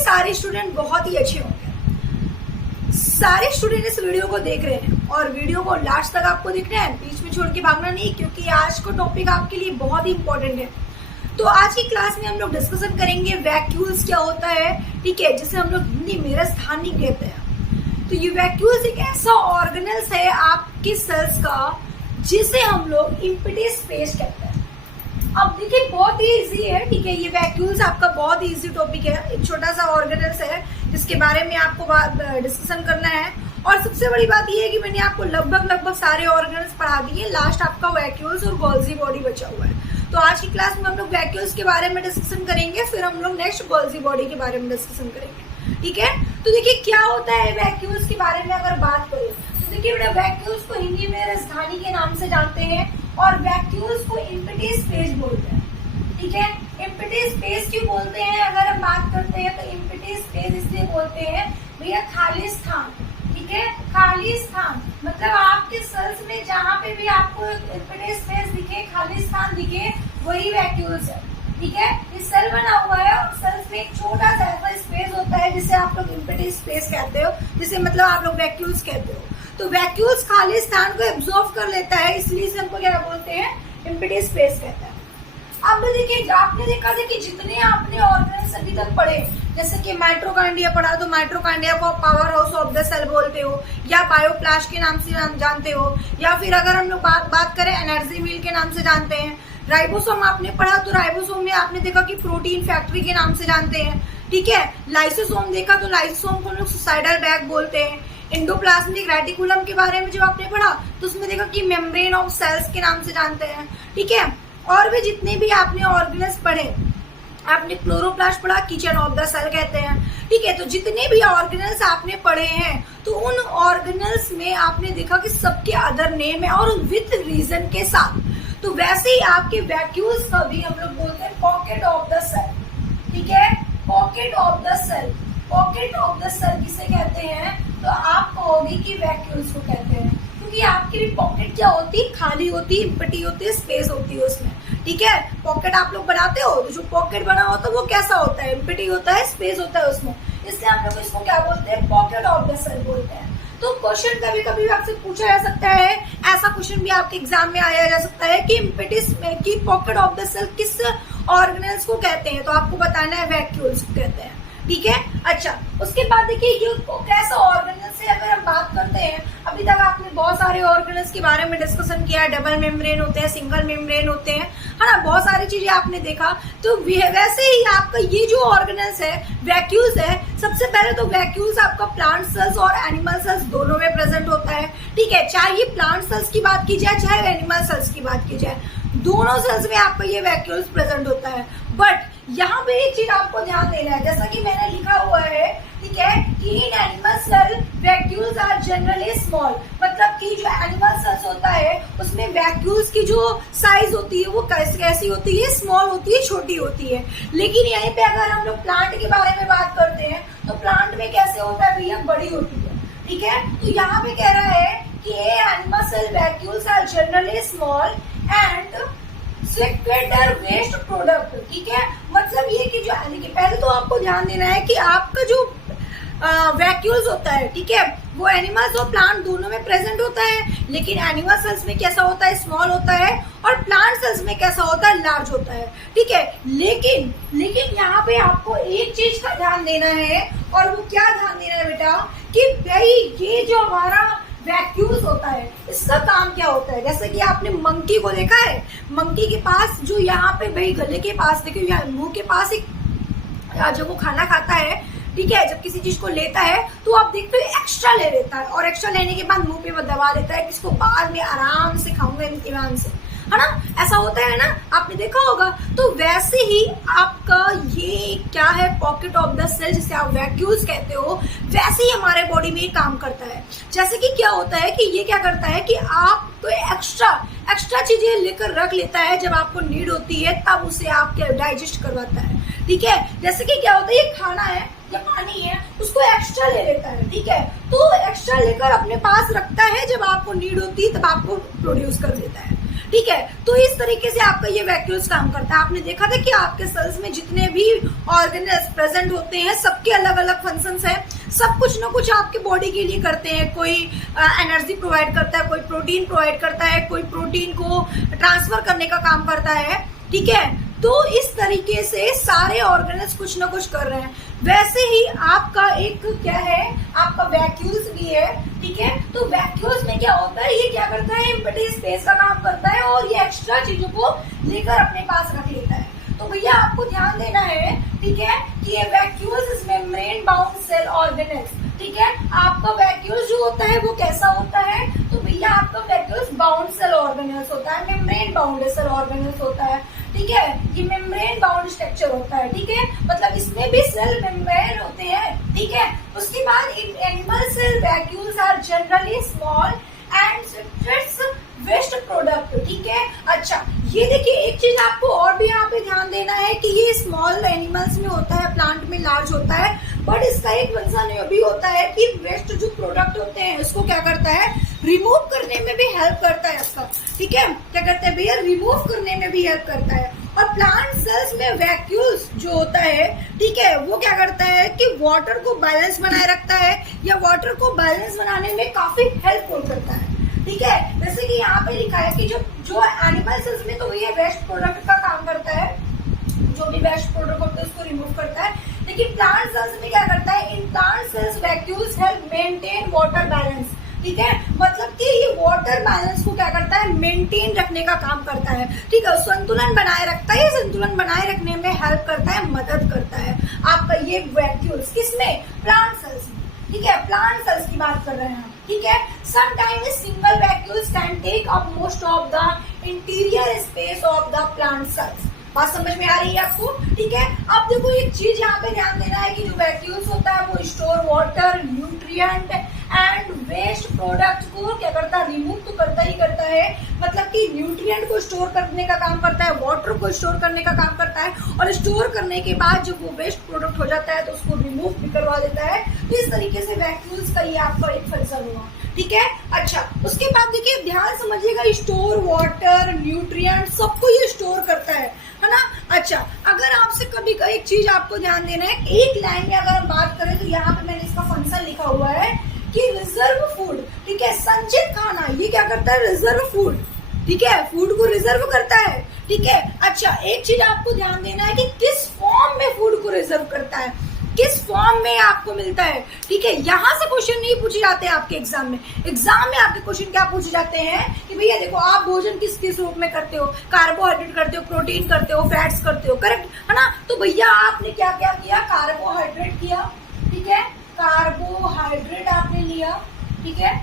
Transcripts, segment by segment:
सारे स्टूडेंट बहुत ही अच्छे होंगे। सारे स्टूडेंट इस वीडियो को देख रहे हैं और वीडियो को लास्ट तक आपको देखना है, बीच में छोड़ के भागना नहीं, क्योंकि आज का टॉपिक आपके लिए बहुत ही इंपॉर्टेंट है। तो आज की क्लास में हम लोग डिस्कशन करेंगे वैक्यूल्स क्या होता है, ठीक है, जिसे हम लोग हिंदी में राजधानी कहते हैं। तो ये वैक्यूल्स एक ऐसा ऑर्गेनल्स है आपके सेल्स का जिसे हम लोग इम्पेटस स्पेस कहते हैं। अब देखिए बहुत ही इजी है, ठीक है, ये वैक्यूल्स आपका बहुत ही इजी टॉपिक है। एक छोटा सा ऑर्गेनल्स है जिसके बारे में आपको डिस्कशन करना है। और सबसे बड़ी बात ये है कि मैंने आपको लगभग सारे ऑर्गेनल्स पढ़ा दिए, लास्ट आपका वैक्यूल्स और गोल्जी बॉडी बचा हुआ है। तो आज की क्लास में हम लोग वैक्यूल्स के बारे में डिस्कशन करेंगे, फिर हम लोग नेक्स्ट गोल्जी बॉडी के बारे में डिस्कशन करेंगे, ठीक है। तो देखिए क्या होता है वैक्यूल्स के बारे में अगर बात करें तो देखिए बेटा, वैक्यूल्स को हिंदी में राजधानी के नाम से जानते हैं और वैक्यूल्स को इम्पेटस स्पेस बोलते हैं, ठीक है। इम्पेटस स्पेस क्यों बोलते हैं, अगर हम बात करते हैं तो इम्पेटस स्पेस इसलिए बोलते हैं भैया खाली स्थान, ठीक है, खाली स्थान मतलब आपके सेल्स में जहाँ पे भी आपको इम्पेटस स्पेस दिखे, खाली स्थान दिखे, वही वैक्यूल्स है, ठीक है। ये सेल बना हुआ है और सेल्स में एक छोटा सा ऐसा स्पेस होता है जिसे आप लोग इम्पेटस स्पेस कहते हो, जिसे मतलब आप लोग वैक्यूल्स कहते हो। तो वैक्यूल्स खाली स्थान को एब्जॉर्ब कर लेता है, इसलिए इसे हमको क्या बोलते हैं, इम्पेटस स्पेस कहते हैं। अब देखिए आपने देखा था कि जितने आपने ऑर्गेनल्स अभी तक पढ़े, जैसे कि माइटोकॉन्ड्रिया पढ़ा, तो माइटोकॉन्ड्रिया को power house of the cell बोलते हो या बायोप्लास्ट के नाम से जानते हो, या फिर अगर हम लोग बात करें एनर्जी व्हील के नाम से जानते हैं। राइबोसोम आपने पढ़ा तो राइबोसोम में आपने देखा कि प्रोटीन फैक्ट्री के नाम से जानते हैं, ठीक है। लाइसोसोम देखा तो लाइसोसोम को लोग सुसाइडल बैग बोलते हैं। एंडोप्लाज्मिक रेटिकुलम के बारे में जब आपने पढ़ा तो उसमें देखा कि मेम्ब्रेन ऑफ सेल्स के नाम से जानते हैं, ठीक है। और भी जितने भी आपने ऑर्गेनल्स पढ़े, आपने क्लोरोप्लास्ट पढ़ा, किचन ऑफ द सेल कहते हैं, ठीक है। तो जितने भी ऑर्गेनल्स आपने पढ़े हैं तो उन ऑर्गेनल्स में आपने देखा कि सबके अदर नेम है और विथ रीजन के साथ। तो वैसे ही आपके वैक्यूल्स का भी हम लोग बोलते हैं पॉकेट ऑफ द सेल, ठीक है, pocket of the cell. Pocket of the cell किसे कहते हैं, तो आप कहोगे कि वैक्यूल्स को कहते हैं, क्योंकि आपकी भी पॉकेट क्या होती है, खाली होती है, इम्पटी होती है, स्पेस होती है उसमें, ठीक है। पॉकेट आप लोग बनाते हो तो जो पॉकेट बना होता है वो कैसा होता है, इम्पटी होता है, स्पेस होता है उसमें, इसलिए हम लोग इसको क्या बोलते हैं, पॉकेट ऑफ द सेल बोलते हैं। तो क्वेश्चन कभी कभी आपसे पूछा जा सकता है, ऐसा क्वेश्चन भी आपके एग्जाम में आया जा सकता है कि इम्पेटस में की पॉकेट ऑफ द सेल किस ऑर्गेनल्स को कहते हैं, तो आपको बताना है वैक्यूल्स को कहते हैं, ठीक है। अच्छा, उसके बाद देखिए ये कैसा ऑर्गेनल्स है, अगर हम बात करते हैं, अभी तक आपने बहुत सारे ऑर्गेनल्स के बारे में डिस्कशन किया है, डबल मेम्ब्रेन होते हैं, सिंगल मेम्ब्रेन होते हैं, है ना, बहुत सारी चीजें आपने देखा। तो वैसे ही आपका ये जो ऑर्गेनल्स है, वैक्यूल्स है, सबसे पहले तो वैक्यूल्स आपका प्लांट सेल्स और एनिमल सेल्स दोनों में प्रेजेंट होता है, ठीक है। चाहे ये प्लांट सेल्स की बात की जाए चाहे एनिमल सेल्स की बात की जाए, दोनों सेल्स में आपका ये वैक्यूल्स प्रेजेंट होता है। बट यहाँ पे एक चीज आपको ध्यान देना है, जैसा कि मैंने लिखा हुआ है, ठीक है, कि in animal cell vacuoles are generally small, मतलब कि जो एनिमल सेल्स होता है उसमें वैक्यूल्स की जो साइज होती है वो कैसी होती है, स्मॉल होती है, छोटी होती है। लेकिन यहीं पे अगर हम लोग प्लांट के बारे में बात करते हैं तो प्लांट में कैसे होता है भैया, बड़ी होती है, ठीक है। तो यहाँ पे कह रहा है कि animal cell vacuoles are generally small and secondary waste product, ठीक है। मतलब ये कि जो पहले तो आपको ध्यान देना है कि आपका जो वैक्यूल्स होता है, ठीक है, वो एनिमल्स और प्लांट दोनों में प्रेजेंट होता है, लेकिन एनिमल सेल्स में कैसा होता है, स्मॉल होता है, और प्लांट सेल्स में कैसा होता है, लार्ज होता है, ठीक है। लेकिन यहाँ पे आपको एक चीज का ध्यान देना है, और वो क्या ध्यान देना है बेटा, कि भाई ये जो हमारा वैक्यूल्स होता है इसका काम क्या होता है। जैसे कि आपने मंकी को देखा है, मंकी के पास जो यहाँ पे भाई गले के पास देखिए, यहाँ मुंह के पास एक जब वो खाना खाता है, ठीक है, जब किसी चीज को लेता है तो आप देखते हो एक्स्ट्रा ले लेता है, और एक्स्ट्रा लेने के बाद मुंह पे वो दबा देता है कि इसको बाद में आराम से खाऊंगा इत्मीनान से, है ना, ऐसा होता है ना, आपने देखा होगा। तो वैसे ही आपका ये क्या है, पॉकेट ऑफ द सेल जिसे आप वैक्यूल्स कहते हो, वैसे ही हमारे बॉडी में काम करता है। जैसे कि क्या होता है कि ये क्या करता है कि आपको एक्स्ट्रा चीजें लेकर रख लेता है, जब आपको नीड होती है तब उसे आप डाइजेस्ट करवाता है, ठीक है। जैसे कि क्या होता है, ये खाना है या पानी है, उसको एक्स्ट्रा ले लेता है, ठीक है, तो एक्स्ट्रा लेकर अपने पास रखता है, जब आपको नीड होती है तब आपको प्रोड्यूस कर देता है, ठीक है। तो इस तरीके से आपका ये वैक्यूल्स काम करता है। आपने देखा था कि आपके सेल्स में जितने भी ऑर्गेनेल्स प्रेजेंट होते हैं सबके अलग अलग फंक्शंस हैं, सब कुछ ना कुछ आपके बॉडी के लिए करते हैं। कोई एनर्जी प्रोवाइड करता है, कोई प्रोटीन प्रोवाइड करता है, कोई प्रोटीन को ट्रांसफर करने का काम करता है, ठीक है। तो इस तरीके से सारे ऑर्गेनल्स कुछ ना कुछ कर रहे हैं। वैसे ही आपका एक क्या है, आपका वैक्यूल्स भी है, ठीक है। तो वैक्यूल्स में क्या होता है, ये क्या करता है, एम्प्टी स्पेस का काम करता है और ये एक्स्ट्रा चीजों को लेकर अपने पास रख लेता है। तो भैया आपको ध्यान देना है, ठीक है, कि ये vacuoles is membrane bound cell organelles, ठीक है। आपका वैक्यूल्स जो होता है वो कैसा होता है, तो भैया आपका वैक्यूल्स बाउंड सेल ऑर्गेनल्स होता है, मेम्ब्रेन बाउंड सेल ऑर्गेनल्स होता है, ठीक है। ये मेम्ब्रेन बाउंड स्ट्रक्चर होता है, ठीक है, मतलब इसमें भी सेल मेम्ब्रेन होते हैं, ठीक है। उसके बाद animal cell vacuoles are generally small and waste product, ठीक है। अच्छा, ये देखिए एक चीज आपको और भी यहाँ पे ध्यान देना है कि ये स्मॉल एनिमल्स में होता है, प्लांट में लार्ज होता है, बट इसका एक फंक्शन ये भी होता है कि वेस्ट जो प्रोडक्ट होते हैं उसको क्या करता है, रिमूव करने में भी हेल्प करता है इसका, ठीक है। क्या करता है भैया, रिमूव करने में भी हेल्प करता है। और प्लांट सेल्स में वैक्यूल्स जो होता है, ठीक है, वो क्या करता है कि वाटर को बैलेंस बनाए रखता है या वाटर को बैलेंस बनाने में काफी हेल्पफुल करता है, ठीक है। जैसे कि यहाँ पे लिखा है कि जो एनिमल सेल्स में तो ये वेस्ट प्रोडक्ट का काम करता है, जो भी वेस्ट प्रोडक्ट होता है उसको रिमूव करता है। लेकिन प्लांट सेल्स में क्या करता है, in plant cells vacuoles help maintain water balance, ठीक है। मतलब कि ये वाटर बैलेंस को क्या करता है, मेंटेन रखने का काम करता है, ठीक है, संतुलन बनाए रखता है। संतुलन बनाए रखने में हेल्प करता है, मदद करता है आपका ये वैक्यूल्स, किसमें, प्लांट सेल्स में, ठीक है। प्लांट सेल्स की बात कर रहे हैं हम, ठीक है। Sometimes single vacuoles can take up most of the interior space of the plant cells. बात समझ में आ रही है आपको, ठीक है। अब देखो एक चीज यहाँ पे ध्यान देना है कि जो वैक्यूल्स होता है वो store water, nutrient and waste product को क्या करता है, रिमूव तो करता ही करता है। मतलब कि न्यूट्रिएंट को स्टोर करने का काम करता है, वाटर को स्टोर करने का काम करता है, और स्टोर करने के बाद जब वो वेस्ट प्रोडक्ट हो जाता है तो उसको रिमूव भी करवा देता है। तो इस तरीके से वैक्यूल्स का ये आपका एक फंक्शन हुआ, ठीक है। अच्छा, उसके बाद देखिए ध्यान समझिएगा, स्टोर वाटर, न्यूट्रिएंट सबको ये स्टोर करता है ना। अच्छा, अगर आपसे कभी एक चीज आपको ध्यान देना है, एक लाइन में अगर हम बात करें तो यहाँ पे मैंने इसका फंक्शन लिखा हुआ है कि रिजर्व फूड, ठीक है, संचित खाना, ये क्या करता है, रिजर्व फूड, ठीक है, फूड को रिजर्व करता है, ठीक है। अच्छा, एक चीज आपको ध्यान देना है कि किस फॉर्म में फूड को रिजर्व करता है, किस फॉर्म में आपको मिलता है, ठीक है। यहाँ से क्वेश्चन नहीं पूछे जाते हैं आपके एग्जाम में। एग्जाम में आपके क्वेश्चन क्या पूछे जाते हैं कि भैया देखो आप भोजन किस किस रूप में करते हो, कार्बोहाइड्रेट करते हो, प्रोटीन करते हो, फैट्स करते हो, करेक्ट है ना। तो भैया आपने क्या क्या किया, कार्बोहाइड्रेट किया, ठीक है, कार्बोहाइड्रेट आपने लिया, ठीक है।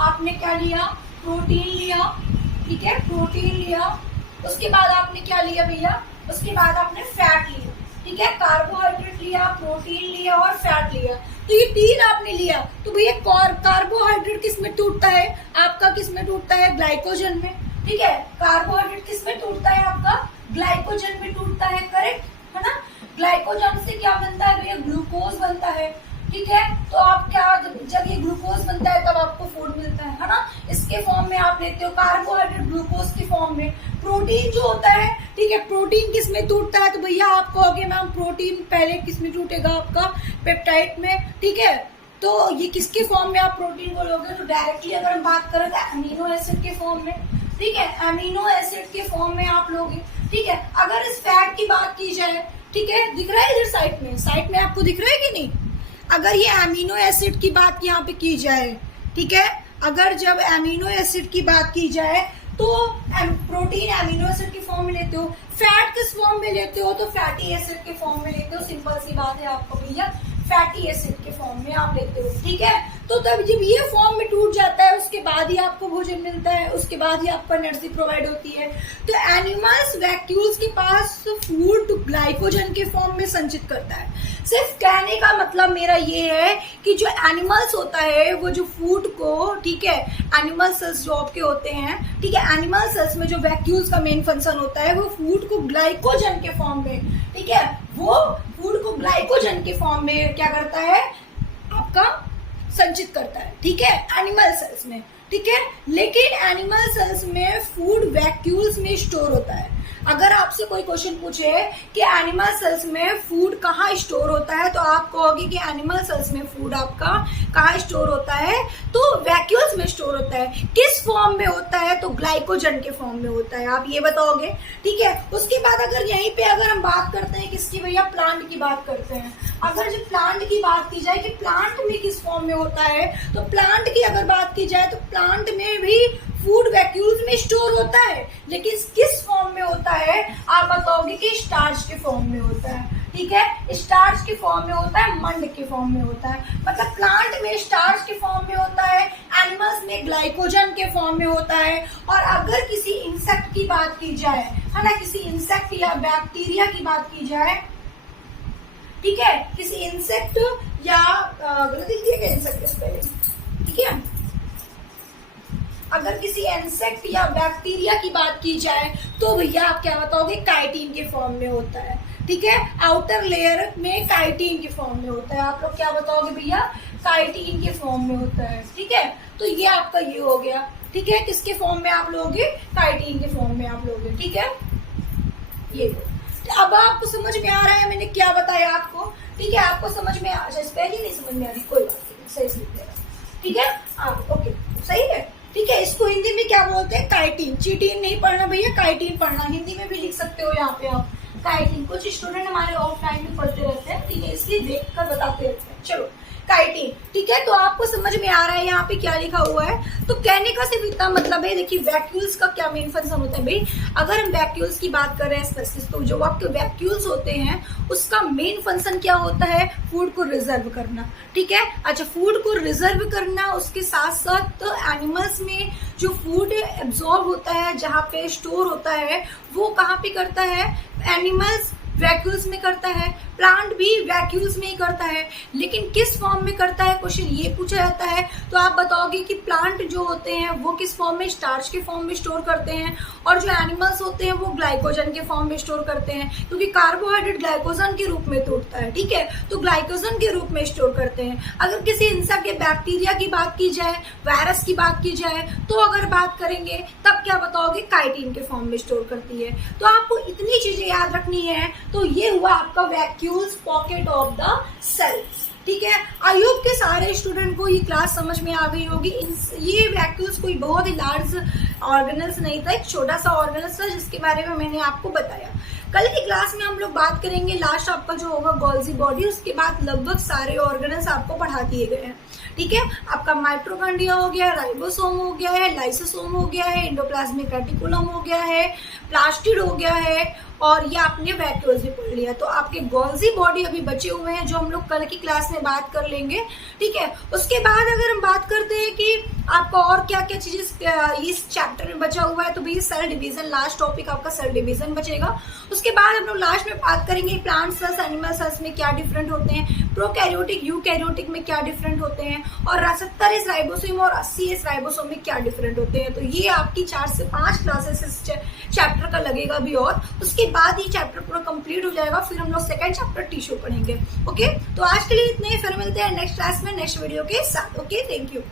आपने क्या लिया, प्रोटीन लिया, ठीक है, प्रोटीन लिया। उसके बाद आपने क्या लिया भैया, उसके बाद आपने फैट लिया, ठीक है। कार्बोहाइड्रेट लिया, प्रोटीन लिया और फैट लिया, तो ये तीन आपने लिया। तो भैया कार्बोहाइड्रेट किस में टूटता है आपका, किस में टूटता है, ग्लाइकोजन में, ठीक है। कार्बोहाइड्रेट किस में टूटता है आपका, ग्लाइकोजन में टूटता है, करेक्ट है ना। ग्लाइकोजन से क्या बनता है भैया, ग्लूकोज बनता है, ठीक है। तो आप क्या, जब ये ग्लूकोज बनता है तब आपको फूड मिलता है ना, इसके फॉर्म में आप लेते हो कार्बोहाइड्रेट ग्लूकोज के फॉर्म में। प्रोटीन जो होता है, ठीक है, प्रोटीन किस में टूटता है, तो भैया आप कहोगे मैम प्रोटीन पहले किस में टूटेगा, आपका पेप्टाइड में, ठीक है। तो ये किसके फॉर्म में आप प्रोटीन को लोगे, तो डायरेक्टली अगर हम बात करें तो अमीनो एसिड के फॉर्म में, ठीक है, अमीनो एसिड के फॉर्म में आप लोगे, ठीक है। अगर इस फैट की बात की जाए, ठीक है, दिख रहा है इधर साइड में आपको दिख रहा है कि नहीं। अगर ये अमीनो एसिड की बात यहाँ पे की जाए, ठीक है, अगर जब अमीनो एसिड की बात की जाए तो प्रोटीन अमीनो एसिड के फॉर्म में लेते हो, फैट किस फॉर्म में लेते हो, तो फैटी एसिड के फॉर्म में लेते हो। सिंपल सी बात है आपको भैया, फैटी एसिड के फॉर्म में आप लेते हो, ठीक है। तो तब जब ये फॉर्म में टूट जाता है उसके बाद ही आपको भोजन मिलता है, उसके बाद ही आपको एनर्जी प्रोवाइड होती है। तो एनिमल्स वैक्यूल्स के पास फूड ग्लाइकोजन के फॉर्म में संचित करता है। सिर्फ कहने का मतलब मेरा ये है कि जो एनिमल्स होता है वो जो फूड को, ठीक है, एनिमल सेल्स जो आपके होते हैं, ठीक है, एनिमल सेल्स में जो वैक्यूल्स का मेन फंक्शन होता है वो फूड को ग्लाइकोजन के फॉर्म में, ठीक है, वो फूड को ग्लाइकोजन के फॉर्म में क्या करता है, आपका संचित करता है, ठीक है, एनिमल सेल्स में, ठीक है। लेकिन एनिमल सेल्स में फूड वैक्यूल्स में स्टोर होता है। अगर आपसे कोई क्वेश्चन पूछे कि एनिमल सेल्स में फूड कहाँ स्टोर होता है, तो आप कहोगे कि एनिमल सेल्स में फूड आपका कहाँ स्टोर होता है, तो वैक्यूल्स में स्टोर होता है। किस फॉर्म में होता है, तो ग्लाइकोजन के फॉर्म में होता है, आप ये बताओगे, ठीक है। उसके बाद अगर यहीं पे अगर हम बात करते हैं किसकी, भैया प्लांट की बात करते हैं। अगर जब प्लांट की बात की जाए कि प्लांट में किस फॉर्म में होता है, तो प्लांट की अगर बात की जाए तो प्लांट में भी फूड वैक्यूल्स में स्टोर होता है, लेकिन किस फॉर्म में होता है, आप बताओगे कि स्टार्च के फॉर्म में होता है, ठीक है। स्टार्च के फॉर्म में होता है, मंड के फॉर्म में होता है। मतलब प्लांट में स्टार्च के फॉर्म में होता है, एनिमल्स में ग्लाइकोजन के फॉर्म में होता है। और अगर किसी इंसेक्ट की बात की जाए, है ना, किसी इंसेक्ट या बैक्टीरिया की बात की जाए, ठीक है, किसी इंसेक्ट या गलत लिख दिया गया इंसेक्ट से पहले, ठीक है। अगर किसी इंसेक्ट या बैक्टीरिया की बात की जाए तो भैया आप क्या बताओगे, काइटिन के फॉर्म में होता है, ठीक है। आउटर लेयर में काइटिन के फॉर्म में होता है। आप लोग क्या बताओगे भैया, काइटिन के फॉर्म में होता है, ठीक है। तो ये आपका ये हो गया, ठीक है। किसके फॉर्म में आप लोगे, काइटिन के फॉर्म में आप लोगे, ठीक है। ये अब आपको समझ में आ रहा है मैंने क्या बताया आपको, ठीक है। आपको समझ में आ, पहले नहीं समझ में आ रही, कोई बात नहीं, सही से लिख लेगा, ठीक है। ओके, सही है, ठीक है। इसको हिंदी में क्या बोलते हैं, काइटिन। चीटिन नहीं पढ़ना भैया, काइटिन पढ़ना। हिंदी में भी लिख सकते हो यहाँ पे आप काइटिन। कुछ स्टूडेंट हमारे ऑफ टाइम में पढ़ते रहते हैं, ठीक है, इसलिए देख कर बताते रहते हैं। चलो, काइटिन, ठीक है। तो आपको समझ में आ रहा है यहाँ पे क्या लिखा हुआ है। तो कहने का सिर्फ इतना मतलब है, देखिए वैक्यूल्स का क्या मेन फंक्शन होता है भाई। अगर हम वैक्यूल्स की बात कर रहे हैं स्पेसिस, तो जो आपके वैक्यूल्स होते हैं उसका मेन फंक्शन क्या होता है, फूड को रिजर्व करना, ठीक है। अच्छा, फूड को रिजर्व करना, उसके साथ साथ एनिमल्स में जो फूड एब्जॉर्ब होता है, जहाँ पे स्टोर होता है, वो कहाँ पे करता है, एनिमल्स वैक्यूल्स में करता है। प्लांट भी वैक्यूल्स में ही करता है, लेकिन किस फॉर्म में करता है, क्वेश्चन ये पूछा जाता है। तो आप बताओगे कि प्लांट जो होते हैं वो किस फॉर्म में, स्टार्च के फॉर्म में स्टोर करते हैं, और जो एनिमल्स होते हैं वो ग्लाइकोजन के फॉर्म में स्टोर करते हैं, क्योंकि कार्बोहाइड्रेट ग्लाइकोजन के रूप में टूटता है, ठीक है। तो ग्लाइकोजन के रूप में स्टोर करते हैं। अगर किसी इंसेक्ट या बैक्टीरिया की बात की जाए, वायरस की बात की जाए, तो अगर बात करेंगे तब क्या बताओगे, काइटिन के फॉर्म में स्टोर करती है। तो आपको इतनी चीजें याद रखनी है। तो ये हुआ आपका vacuoles pocket of the cells, ठीक है। आई होप के सारे स्टूडेंट को ये क्लास समझ में आ गई होगी। ये वैक्यूल्स कोई बहुत ही लार्ज ऑर्गेनल्स नहीं था, एक छोटा सा ऑर्गेनल्स था जिसके बारे में मैंने आपको बताया। कल की क्लास में हम लोग बात करेंगे, लास्ट आपका जो होगा गोल्जी बॉडी, उसके बाद लगभग सारे ऑर्गेनल्स आपको पढ़ा दिए गए हैं, ठीक है। आपका माइटोकॉन्ड्रिया हो गया, राइबोसोम हो गया है, लाइसोसोम हो गया है, एंडोप्लाज्मिक रेटिकुलम हो गया है, प्लास्टिड हो गया है, और ये आपने वैक्यूल्स भी पढ़ लिया। तो आपके गोल्जी बॉडी अभी बचे हुए हैं, जो हम लोग कल की क्लास में बात कर लेंगे, ठीक है। उसके बाद अगर हम बात करते हैं कि आपका और क्या क्या चीजें इस चैप्टर में बचा हुआ है, तो भाई सेल डिवीजन, लास्ट टॉपिक आपका सेल डिवीजन बचेगा। उसके बाद हम लोग लास्ट में बात करेंगे प्लांट सेल्स, एनिमल सेल्स में क्या डिफरेंट होते हैं, प्रोकैरियोटिक यूकैरियोटिक में क्या डिफरेंट होते हैं, और 70 राइबोसोम और 80 राइबोसोम में क्या डिफरेंट होते हैं। तो ये आपकी 4 से 5 क्लासेस इस चैप्टर का लगेगा अभी, और उसके बाद ये चैप्टर पूरा कंप्लीट हो जाएगा। फिर हम लोग सेकंड चैप्टर टिश्यू पढ़ेंगे, ओके। तो आज के लिए इतने ही, फिर मिलते हैं नेक्स्ट क्लास में नेक्स्ट वीडियो के साथ, ओके। Thank you.